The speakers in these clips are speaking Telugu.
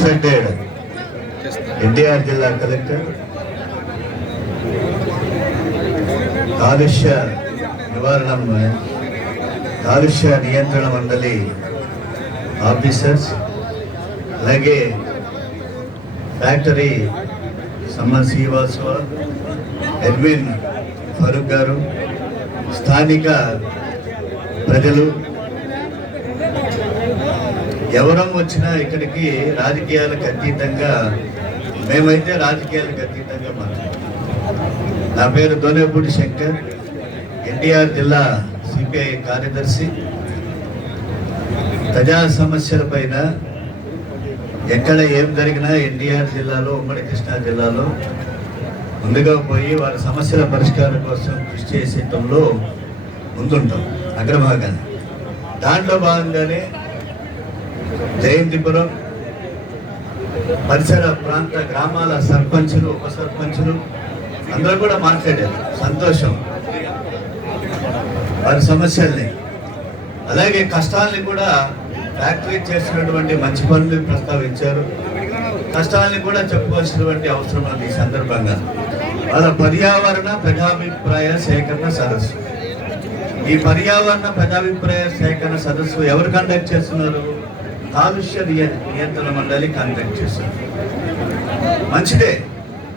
రెస్పెక్టెడ్ ఎన్టీఆర్ జిల్లా కలెక్టర్. కాలుష్య నివారణ కాలుష్య నియంత్రణ మండలి ఆఫీసర్స్ అలాగే ఫ్యాక్టరీ సమ్మ శ్రీవాసవ ఎడ్విన్ ఫరూక్ గారు స్థానిక ప్రజలు ఎవరం వచ్చినా ఇక్కడికి రాజకీయాలకు అతీతంగా మేమైతే రాజకీయాలకు అతీతంగా మాట్లాడాం నా పేరు దోనేపూడి శంకర్ ఎన్టీఆర్ జిల్లా సిపిఐ కార్యదర్శి. ప్రజా సమస్యల పైన ఎక్కడ ఏం జరిగినా ఎన్టీఆర్ జిల్లాలో ఉమ్మడి కృష్ణా జిల్లాలో ముందుగా పోయి వారి సమస్యల పరిష్కారం కోసం కృషి చేసేటంలో ముందుంటాం అగ్రభాగాన్ని దాంట్లో భాగంగానే జయంతిపురం పరిసర ప్రాంత గ్రామాల సర్పంచులు ఉప సర్పంచులు అందరూ కూడా మాట్లాడారు సంతోషం. వారి సమస్యల్ని. అలాగే కష్టాలని కూడా ఫ్యాక్టరీ చేసినటువంటి మంచి పనులు ప్రస్తావించారు. కష్టాలని కూడా చెప్పుకోవాల్సినటువంటి అవసరం ఉంది ఈ సందర్భంగా. వాళ్ళ పర్యావరణ ప్రజాభిప్రాయ సేకరణ సదస్సు. ఈ పర్యావరణ ప్రజాభిప్రాయ సేకరణ సదస్సు ఎవరు కండక్ట్ చేస్తున్నారు? కాలుష్య నియ- నియంత్రణ మండలి కండక్ట్ చేశారు. మంచిదే.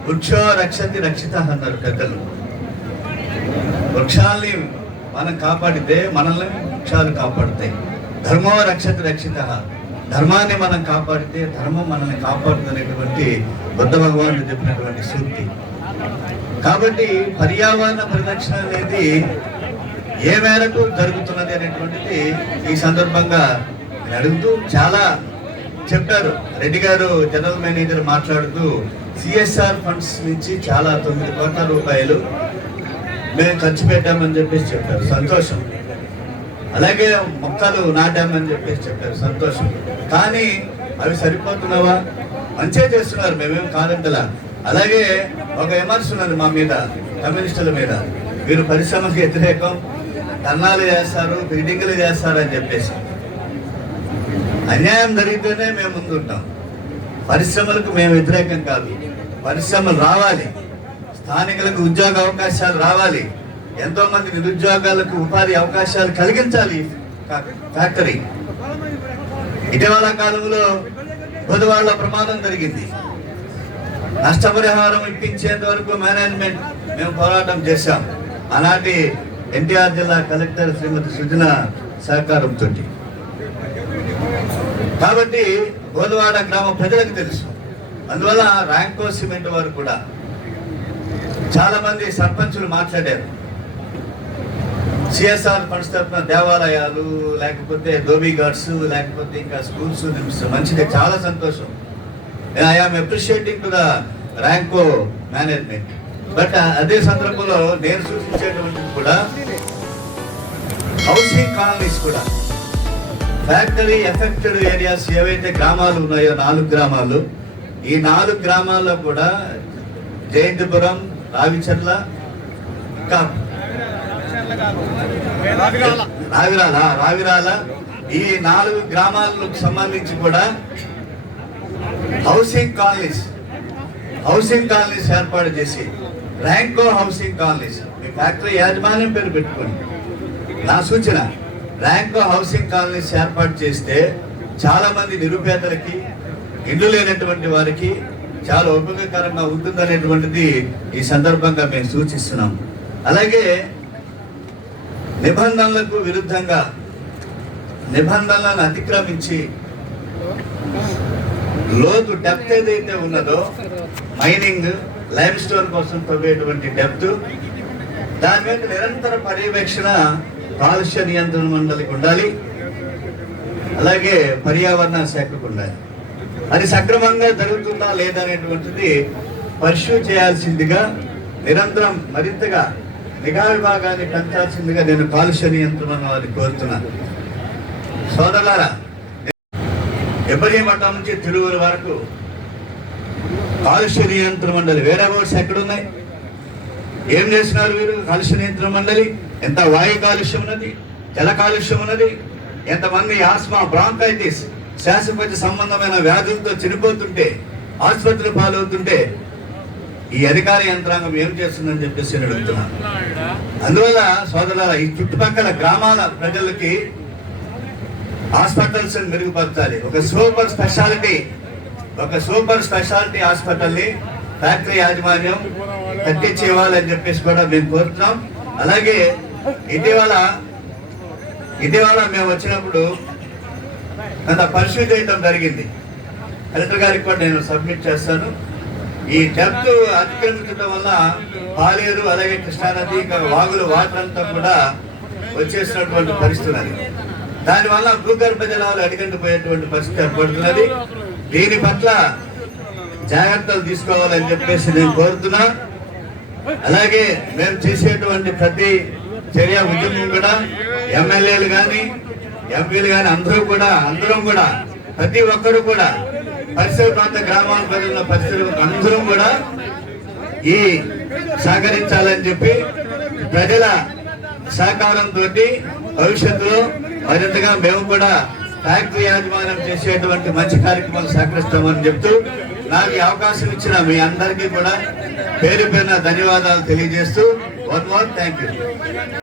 వృక్ష రక్షతి రక్షిత అన్నారు పెద్దలు. వృక్షాల్ని మనం కాపాడితే మనల్ని వృక్షాలు కాపాడుతాయి. ధర్మో రక్షతి రక్షిత. ధర్మాన్ని మనం కాపాడితే ధర్మం మనల్ని కాపాడుతున్నటువంటి బుద్ధ భగవానుడు చెప్పినటువంటి సూక్తి. కాబట్టి పర్యావరణ పరిరక్షణ అనేది ఏ మేరకు జరుగుతున్నది అనేటువంటిది ఈ సందర్భంగా అడుగుతూ చాలా చెప్పారు. రెడ్డి గారు జనరల్ మేనేజర్ మాట్లాడుతూ సిఎస్ఆర్ ఫండ్స్ నుంచి చాలా తొమ్మిది కోట్ల రూపాయలు మేము ఖర్చు పెట్టామని చెప్పేసి చెప్పారు. సంతోషం. అలాగే మొక్కలు నాటామని చెప్పేసి చెప్పారు. సంతోషం. కానీ అవి సరిపోతున్నావా? మంచిగా చేస్తున్నారు. మేమేం కాదంటలా. అలాగే ఒక విమర్శ ఉన్నది మా మీద కమ్యూనిస్టుల మీద. మీరు పరిశ్రమకి వ్యతిరేకం. కన్నాలు చేస్తారు బిల్డింగ్లు చేస్తారు అని చెప్పేసి. అన్యాయం జరిగితేనే మేము ముందుంటాం. పరిశ్రమలకు మేము వ్యతిరేకం కాదు. పరిశ్రమలు రావాలి. స్థానికులకు ఉద్యోగ అవకాశాలు రావాలి. ఎంతో మంది నిరుద్యోగాలకు ఉపాధి అవకాశాలు కలిగించాలి ఫ్యాక్టరీ. ఇటీవల కాలంలో బుధవాళ్ళ ప్రమాదం జరిగింది. నష్టపరిహారం ఇప్పించేంత వరకు మేనేజ్మెంట్ మేము పోరాటం చేశాం. అలాంటి ఎన్టీఆర్ జిల్లా కలెక్టర్ శ్రీమతి సుజన సహకారంతో కాబట్టి గోదవాడ గ్రామ ప్రజలకు తెలుసు. అందువల్ల ర్యాంకో సిమెంట్ వారు కూడా చాలా మంది సర్పంచులు మాట్లాడారు. సిఎస్ఆర్ ఫండ్స్ తరఫున దేవాలయాలు లేకపోతే ధోబీ గార్డ్స్ లేకపోతే ఇంకా స్కూల్స్ నిర్మిస్తారు మంచిది. చాలా సంతోషం. I am appreciating to the Ramco management. But అదే సందర్భంలో నేను సూచించేటువంటిది కూడా హౌసింగ్ కాలనీస్ కూడా. ఫ్యాక్టరీ ఎఫెక్టెడ్ ఏరియాస్ ఏవైతే గ్రామాలు ఉన్నాయో నాలుగు గ్రామాలు ఈ నాలుగు గ్రామాల్లో కూడా జయంతిపురం రావిచర్ల ఇంకా రావిరాల. రావిరాల. ఈ నాలుగు గ్రామాలకు సంబంధించి కూడా హౌసింగ్ కాలనీస్ హౌసింగ్ కాలనీస్ ఏర్పాటు చేసి ర్యాంకో హౌసింగ్ కాలనీస్. మీ ఫ్యాక్టరీ యాజమాన్యం పేరు పెట్టుకోండి. నా సూచన ర్యాంకో హౌసింగ్ కాలనీస్ ఏర్పాటు చేస్తే చాలా మంది నిరుపేదలకి ఇల్లు లేనటువంటి వారికి చాలా ఉపయోగకరంగా ఉంటుందనేటువంటిది ఈ సందర్భంగా మేము సూచిస్తున్నాం. అలాగే నిబంధనలకు విరుద్ధంగా నిబంధనలను అతిక్రమించి లోతు డెప్త్ ఏదైతే ఉన్నదో మైనింగ్ లైమ్ స్టోన్ కోసం తవ్వేటువంటి డెప్త్ దాని మీద నిరంతర పర్యవేక్షణ కాలుష్య నియంత్రణ మండలికి ఉండాలి. అలాగే పర్యావరణ శాఖకు ఉండాలి. అది సక్రమంగా జరుగుతుందా లేదా అనేటువంటిది పరిశూ చేయాల్సిందిగా నిరంతరం మరింతగా నిఘా విభాగాన్ని పెంచాల్సిందిగా నేను కాలుష్య నియంత్రణ వారిని కోరుతున్నాను. సోదరులారా ఎబ్బరి మఠం నుంచి తిరువురు వరకు కాలుష్య నియంత్రణ మండలి వేరే బోర్డ్స్ ఎక్కడున్నాయి? ఏం చేసినారు వీరు కాలుష్య నియంత్రణ మండలి. ఎంత వాయు కాలుష్యం ఉన్నది? జల కాలుష్యం ఉన్నది? ఎంతమంది ఆస్మా బ్రాంకైటిస్ శ్వాసపతి సంబంధమైన వ్యాధులతో చనిపోతుంటే ఆసుపత్రులు పాలవుతుంటే ఈ అధికార యంత్రాంగం ఏం చేస్తుందని చెప్పేసి నేను అడుగుతున్నాను. అందువల్ల సోదరుల ఈ చుట్టుపక్కల గ్రామాల ప్రజలకి హాస్పిటల్స్ మెరుగుపరచాలి. ఒక సూపర్ స్పెషాలిటీ ఒక సూపర్ స్పెషాలిటీ హాస్పిటల్ని ఫ్యాక్టరీ యాజమాన్యం కట్టించి ఇవ్వాలని చెప్పేసి కూడా మేము కోరుతున్నాం. అలాగే ఇటీవల ఇటీవల మేము వచ్చినప్పుడు కొంత పరిశీలి చేయడం జరిగింది. కలెక్టర్ గారికి కూడా నేను సబ్మిట్ చేస్తాను. ఈ డెప్త్ అతిక్రమించడం వల్ల పాలేరు అలాగే కృష్ణానది ఇంకా వాగులు వాటర్ అంతా కూడా వచ్చేసినటువంటి పరిస్థితి అది దానివల్ల భూగర్భ జలాలు అడిగంటిపోయేటువంటి పరిస్థితి ఏర్పడుతున్నది. దీని పట్ల జాగ్రత్తలు తీసుకోవాలని చెప్పేసి నేను కోరుతున్నా. అలాగే మేము చేసేటువంటి ప్రతి చర్య ఉద్యమం కూడా ఎమ్మెల్యేలు కానీ ఎంపీలు కానీ అందరూ కూడా అందరం కూడా ప్రతి ఒక్కరు కూడా పరిసర ప్రాంత గ్రామాల ప్రజల పరిసర అందరం కూడా ఈ సహకరించాలని చెప్పి ప్రజల సహకారంతో భవిష్యత్తులో మరింతగా మేము కూడా ఫ్యాక్టరీ యాజమాన్యం చేసేటువంటి మంచి కార్యక్రమాలు సహకరిస్తామని చెప్తూ నాకు అవకాశం ఇచ్చిన మీ అందరికీ కూడా పేరు పేరున ధన్యవాదాలు తెలియజేస్తూ వన్ మోర్ థ్యాంక్ యూ.